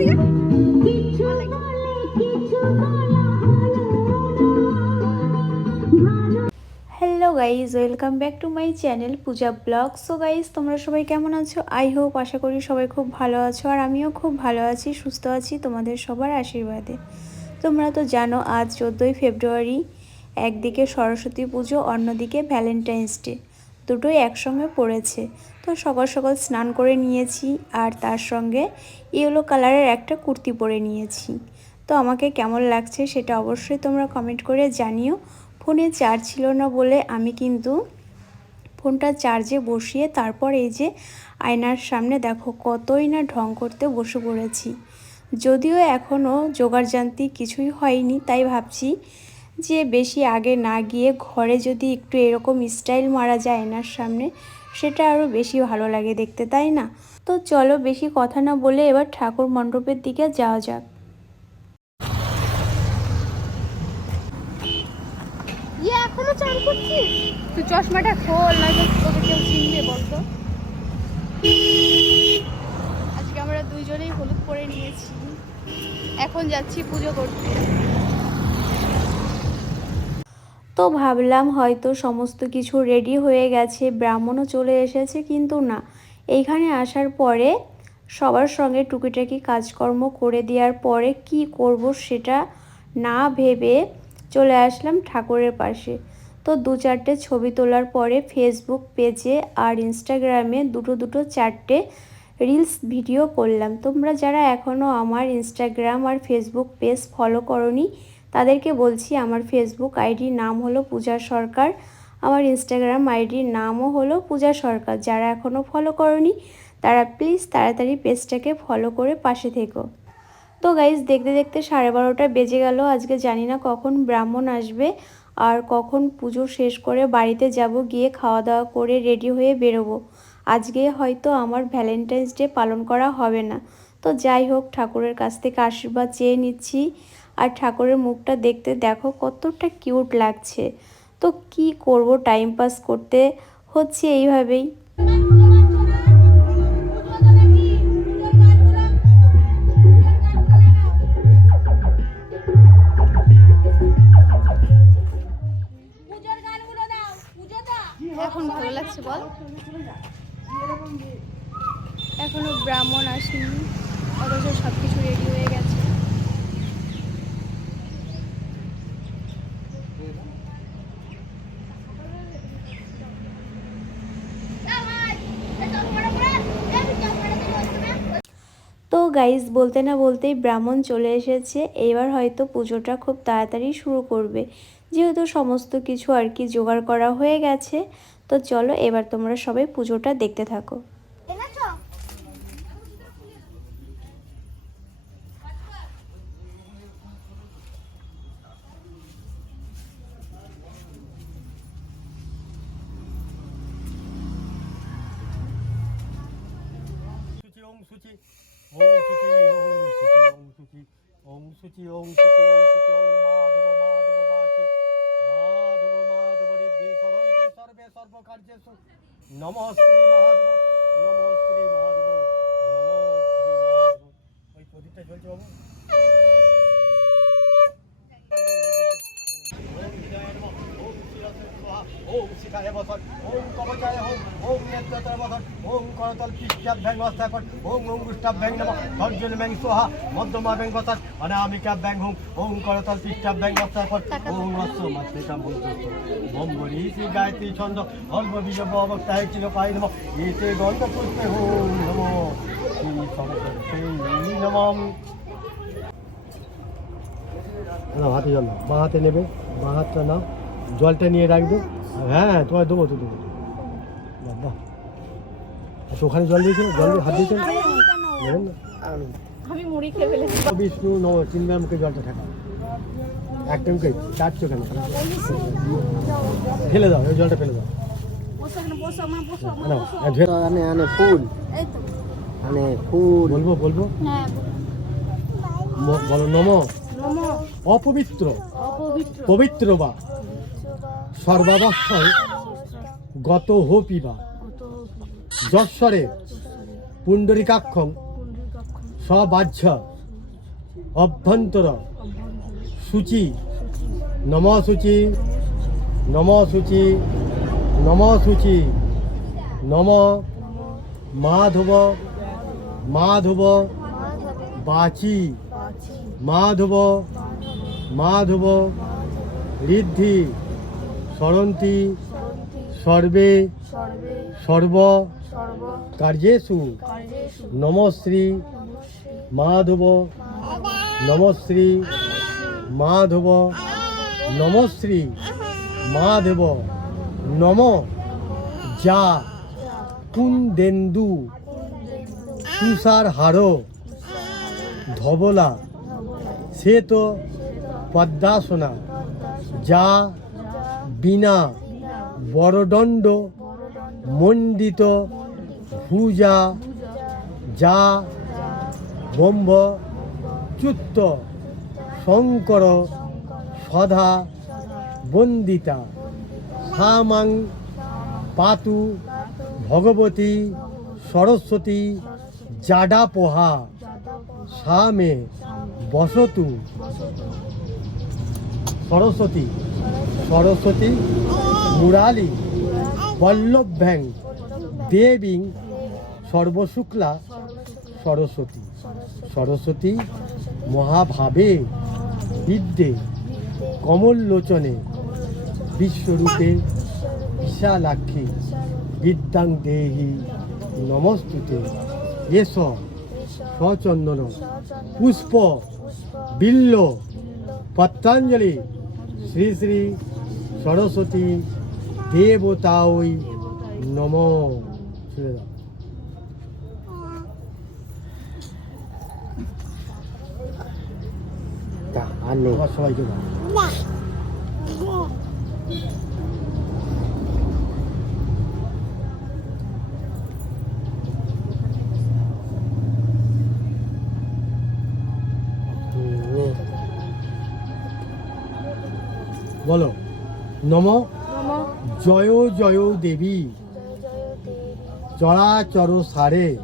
এদিকে hello guys welcome back to my channel Puja vlog so guys তোমরা সবাই কেমন আছো? আই হোপ আশা করি সবাই খুব ভালো আছো আর আমিও খুব ভালো আছি সুস্থ আছি তোমাদের সবার আশীর্বাদে। তোমরা তো জানো আজ চোদ্দোই ফেব্রুয়ারি একদিকে সরস্বতী পুজো অন্যদিকে ভ্যালেন্টাইন্স ডে দুটোই একসঙ্গে পড়েছে। তো সকাল সকাল স্নান করে নিয়েছি আর তার সঙ্গে ইয়েলো কালারের একটা কুর্তি পরে নিয়েছি। তো আমাকে কেমন লাগছে সেটা অবশ্যই তোমরা কমেন্ট করে জানিও। ফোনে চার্জ ছিল না বলে আমি কিন্তু ফোনটা চার্জে বসিয়ে তারপর এই যে আয়নার সামনে দেখো কতই না ঢং করতে বসে পড়েছি। যদিও এখনও জোগাড়যান্ত্রিক কিছুই হয়নি, তাই ভাবছি যে বেশি আগে না গিয়ে ঘরে যদি একটু এরকম স্টাইল মারা যায় আয়নার সামনে সেটা আরও বেশি ভালো লাগে দেখতে তাই না? তো চলো বেশি কথা না বলে এবার ঠাকুর মণ্ডপের দিকে যাওয়া যাক। ইয়ে এখনও চান করছিস? তুই চশমাটা খোল না তোকে কেউ চিনবে বলতো। আজকে আমরা দুইজনেই হলুদ পরে নিয়েছি। এখন যাচ্ছি পুজো করতে। তো ভাবলাম হয়তো সমস্ত কিছু রেডি হয়ে গেছে, ব্রাহ্মণও চলে এসেছে, কিন্তু না। এইখানে আসার পরে সবার সঙ্গে টুকিটাকি কাজকর্ম করে দেওয়ার পরে কি করব সেটা না ভেবে চলে আসলাম ঠাকুরের পাশে। তো দু চারটে ছবি তোলার পরে ফেসবুক পেজে আর ইনস্টাগ্রামে দুটো দুটো চারটে রিলস ভিডিও করলাম। তোমরা যারা এখনও আমার ইনস্টাগ্রাম আর ফেসবুক পেজ ফলো করনি তাদেরকে বলছি, আমার ফেসবুক আইডির নাম হলো পূজা সরকার, আমার ইনস্টাগ্রাম আইডির নামও হলো পূজা সরকার। যারা এখনও ফলো করনি, তারা প্লিজ তাড়াতাড়ি পেজটাকে ফলো করে পাশে থেকো। তো গাইজ দেখতে দেখতে সাড়ে বারোটা বেজে গেল। আজকে জানি না কখন ব্রাহ্মণ আসবে আর কখন পুজো শেষ করে বাড়িতে যাব, গিয়ে খাওয়া দাওয়া করে রেডি হয়ে বেরোবো। আজকে হয়তো আমার ভ্যালেন্টাইন্স ডে পালন করা হবে না। তো যাই হোক, ঠাকুরের কাছ থেকে আশীর্বাদ চেয়ে নিচ্ছি। আর ঠাকুরের মুখটা দেখতে দেখো কতটা কিউট লাগছে। তো কি করব টাইম পাস করতে? হচ্ছে এইভাবেই। এখন ভালো লাগছে বল। এখনও ব্রাহ্মণ আসেনি অথচ সব কিছু রেডি হয়ে গেছে তো গাইজ বলতে না বলতেই ব্রাহ্মণ চলে এসেছে। এবার হয়তো পুজোটা খুব তাড়াতাড়ি শুরু করবে। যেহেতু সমস্ত কিছু আর কি জোগাড় করা হয়ে গেছে তো চলো এবার তোমরা সবাই পুজোটা দেখতে থাকো। 옹수지 옹수지 옹수지 옹수지 옹수지 옹마드보 마드보 마치 마드보 마드보리 비서런지 서르베 서르보카르제수 নমঃ শ্রী মহাদেব নমঃ শ্রী মহাদেব নমঃ শ্রী মহাদেব ওই প্রদীপটা জ্বলছে বাবু ওম ওম সোহা গায়ত্রী ছন্দ না হাতে জল বাঁ হাতে নেবে, বাঁ হাতটা নাও, জলটা নিয়ে রাখবে। হ্যাঁ তোমায় দেবো তো দেবো। বাহ আচ্ছা ওখানে জল দিয়েছিল জল দিয়ে হাত নেবেন না। আমি মুড়ি খেয়ে ফেলেছি। বিষ্ণু নব চিন্তার মুখে জলটা ঠেকা একটা মুখে চাটছো কেন? ফেলে দাও এই জলটা ফেলে দাও। নাও, আনে আনে ফুল। আনে বলব বলব? হ্যাঁ বলো নম। নম। অপবিত্র। অপবিত্র। পবিত্র বা। সর্বাবস্থায় গত হোপি বা যশ্বরে পুণ্ডরিকাক্ষম সবাহ্য অভ্যন্তর সূচি নম সূচি নম সূচি নম সূচি নম মাধব মাধব, বাচি, মাধব মাধব, ঋদ্ধি সরন্তি সর্বে সর্ব কার্যেষু নমশ্রী মাধব নমশ্রী মাধব নমশ্রী মাধব নম যা কুন্দেন্দু তুষার হাড় ধবলা শ্বেত পদ্মাসনা যা বিনা বড়দণ্ড মণ্ডিত ভুজা যা ব্রহ্ম চ্যুত শঙ্কর সধা বন্দিতা। সামাং পাতু ভগবতী সরস্বতী জাডা পোহা সামে বসতু। সরস্বতী। সরস্বতী, মুরালি, বল্লভ্যাং, দেবী, সর্বশুক্লা, সরস্বতী। সরস্বতী মহাভাবে বিদ্যে কমললোচনে বিশ্বরূপে বিশালাক্ষী, বিদ্যাং দেহি নমস্তুতে। এস, সচন্দন, পুষ্প, বিল্ল, পত্রাঞ্জলি, শ্রী শ্রী সরস্বতী দেবতাওই নম। ছেড়ে দাও। আর নেই। আবার সবাইকে দাও। বলো। নম জয় জয় দেবী। চরাচর সারে।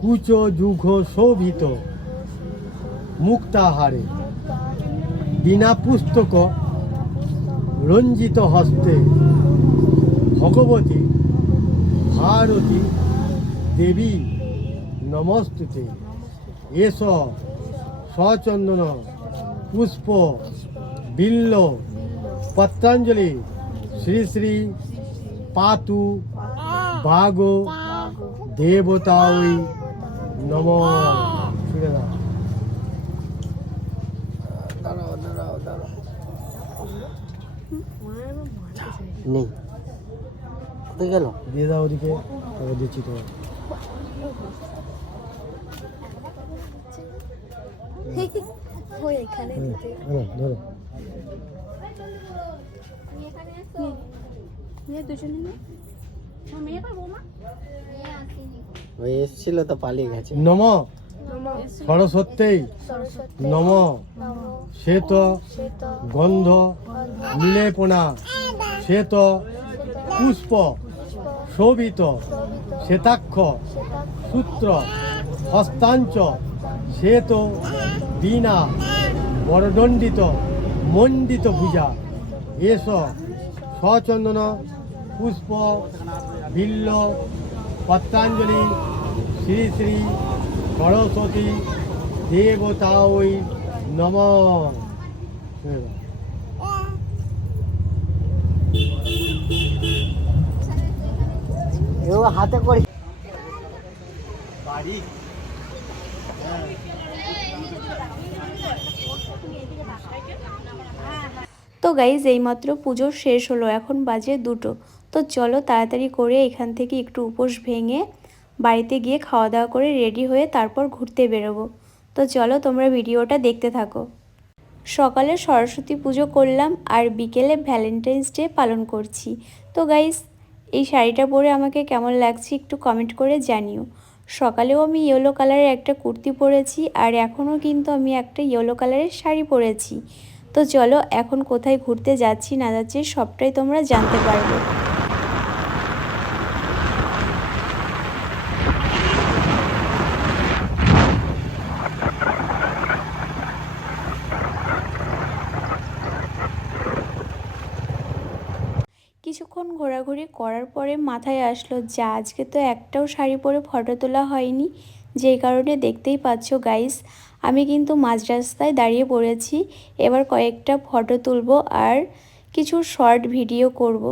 কুচ যুঘ শোভিত। মুক্তাহারে বিনা পুস্তক রঞ্জিত হস্তে। ভগবতী ভারতী দেবী নমস্তুতে। এস সচন্দন পুষ্প বিল্ল পত্রাঞ্জলি শ্রী শ্রী পাতু বাগ দেবতাই নম ছুড়ে দাও দাঁড়াও দাঁড়াও গেল দিয়ে দাও ওদিকে দিচ্ছি তোমার ধরো। ওই এসছিল তো পালিয়ে গেছে। নম সরস্বতী। নম। শ্বেত। গন্ধ। নীলেপনা। শ্বেত। পুষ্প। শোভিত। শ্বেতাক্ষ। সূত্র। হস্তাঞ্চ শ্বেত। বীণা। বরদণ্ডিত মণ্ডিত ভুজা। এস সচন্দন পুষ্প বিল্ল পত্রাঞ্জলি শ্রী শ্রী সরস্বতী দেবতাই নম। এও হাতে করে বাড়ি। তো গাইজ এইমাত্র পুজো শেষ হলো, এখন বাজে দুটো। তো চলো তাড়াতাড়ি করে এখান থেকে একটু উপোস ভেঙে বাড়িতে গিয়ে খাওয়া দাওয়া করে রেডি হয়ে তারপর ঘুরতে বেরোবো। তো চলো তোমরা ভিডিওটা দেখতে থাকো। সকালে সরস্বতী পুজো করলাম আর বিকেলে ভ্যালেন্টাইন্স ডে পালন করছি। তো গাইজ এই শাড়িটা পরে আমাকে কেমন লাগছে একটু কমেন্ট করে জানিও। সকালেও আমি ইয়েলো কালারের একটা কুর্তি পরেছি আর এখনও কিন্তু আমি একটা ইয়েলো কালারের শাড়ি পরেছি। তো চলো, এখন কোথায় ঘুরতে যাচ্ছি না যাচ্ছি সবটাই তোমরা জানতে পারবে। কিছুক্ষণ ঘোরাঘুরি করার পরে মাথায় আসলো, যে, আজকে তো একটাও শাড়ি পরে ফটো তোলা হয়নি। যেই কারণে দেখতেই পাচ্ছ গাইস আমি কিন্তু মাঝ রাস্তায় দাঁড়িয়ে পড়েছি। এবার কয়েকটা ফটো তুলব আর কিছু শর্ট ভিডিও করব।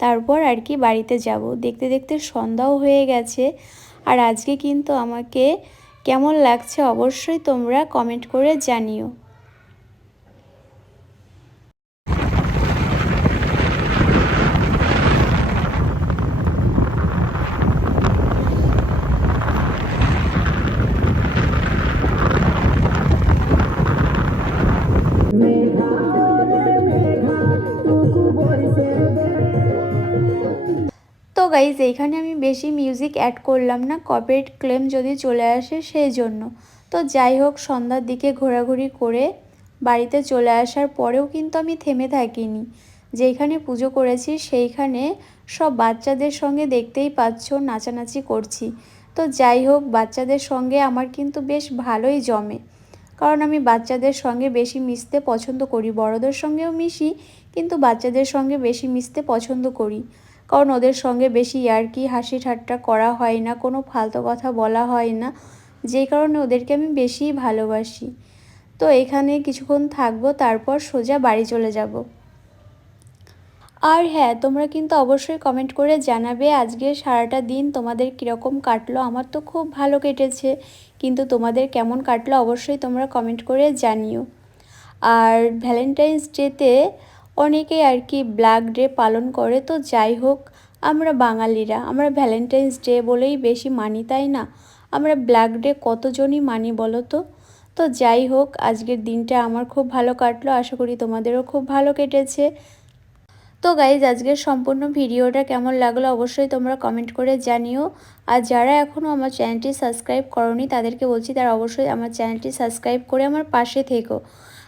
তারপর আর কি বাড়িতে যাব। দেখতে দেখতে সন্ধ্যাও হয়ে গেছে। আর আজকে কিন্তু আমাকে কেমন লাগছে অবশ্যই তোমরা কমেন্ট করে জানিও। গাইজ এইখানে আমি বেশি মিউজিক অ্যাড করলাম না কপিরাইট ক্লেম যদি চলে আসে সেই জন্য তো যাই হোক, সন্ধ্যার দিকে ঘোরাঘুরি করে বাড়িতে চলে আসার পরেও কিন্তু আমি থেমে থাকিনি। যেইখানে পুজো করেছি, সেইখানে সব বাচ্চাদের সঙ্গে দেখতেই পাচ্ছ, নাচানাচি করছি। তো যাই হোক, বাচ্চাদের সঙ্গে আমার কিন্তু বেশ ভালোই জমে। কারণ আমি বাচ্চাদের সঙ্গে বেশি মিশতে পছন্দ করি, বড়দের সঙ্গেও মিশি, কিন্তু বাচ্চাদের সঙ্গে বেশি মিশতে পছন্দ করি। কারণ ওদের সঙ্গে বেশি ইয়ার্কি, হাসি ঠাট্টা করা হয় না, কোনো ফালতু কথা বলা হয় না। যে কারণে ওদেরকে আমি বেশিই ভালোবাসি। তো এখানে কিছুক্ষণ থাকব, তারপর সোজা বাড়ি চলে যাব। আর হ্যাঁ তোমরা কিন্তু অবশ্যই কমেন্ট করে জানাবে আজকে সারাটা দিন তোমাদের কীরকম কাটলো। আমার তো খুব ভালো কেটেছে, কিন্তু তোমাদের কেমন কাটলো অবশ্যই তোমরা কমেন্ট করে জানিও। আর ভ্যালেন্টাইন্স ডেতে অনেকে আর কি ব্ল্যাক ডে পালন করে, তো যাই হোক, আমরা বাঙালিরা, আমরা ভ্যালেন্টাইন্স ডে বলেই বেশি মানি, তাই না? আমরা ব্ল্যাক ডে কতজনই মানি বলো তো? তো যাই হোক, আজকের দিনটা আমার খুব ভালো কাটলো, আশা করি তোমাদেরও খুব ভালো কেটেছে। তো গাইজ আজকের সম্পূর্ণ ভিডিওটা কেমন লাগল অবশ্যই তোমরা কমেন্ট করে জানিও। আর যারা এখনও আমার চ্যানেলটি সাবস্ক্রাইব করনি, তাদেরকে বলছি তারা অবশ্যই আমার চ্যানেলটি সাবস্ক্রাইব করে আমার পাশে থেকো।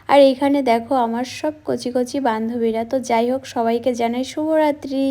আর এইখানে দেখো আমার সব কচি কচি বান্ধবীরা। তো যাই হোক সবাইকে জানাই শুভরাত্রি।